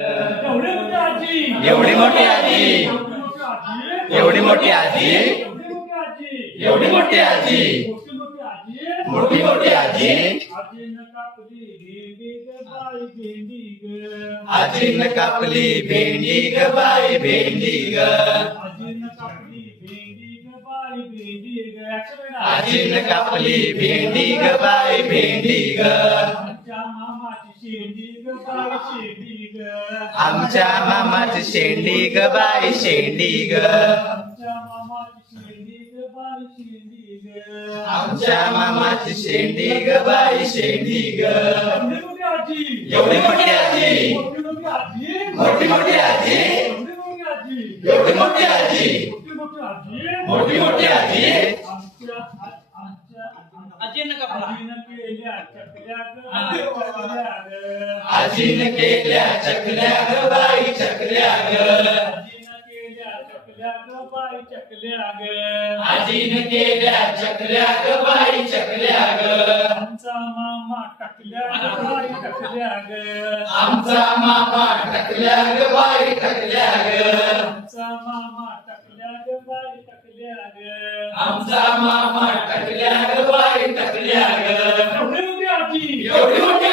एवढी मोठी आजी एवढी मोठी आजी एवढी मोठी आजी एवढी मोठी आजी मोठी मोठी आजी आजीनं कापली भेंडी ग बाई भेंडी ग आजीनं कापली भेंडी ग बाई भेंडी ग आमच्या मामाची शेंडी ग बाई शेंडी ग आमच्या मामाची शेंडी ग बाई शेंडी ग एवढी मोठी आजी मोठी मोठी आजी एवढी मोठी आजी मोठी मोठी आजी आजीनं केल्या चकल्या ग बाई चकल्या ग आजीनं केल्या चकल्या ग बाई चकल्या ग आमचा मामा टकल्या ग बाई टकल्या ग आमचा मामा टकल्या ग बाई टकल्या ग आमचा मामा टकल्या ग बाई टकल्या ग आमचा मामा टकल्या ग बाई टकल्या ग एवढी मोठी आजी एवढी मोठी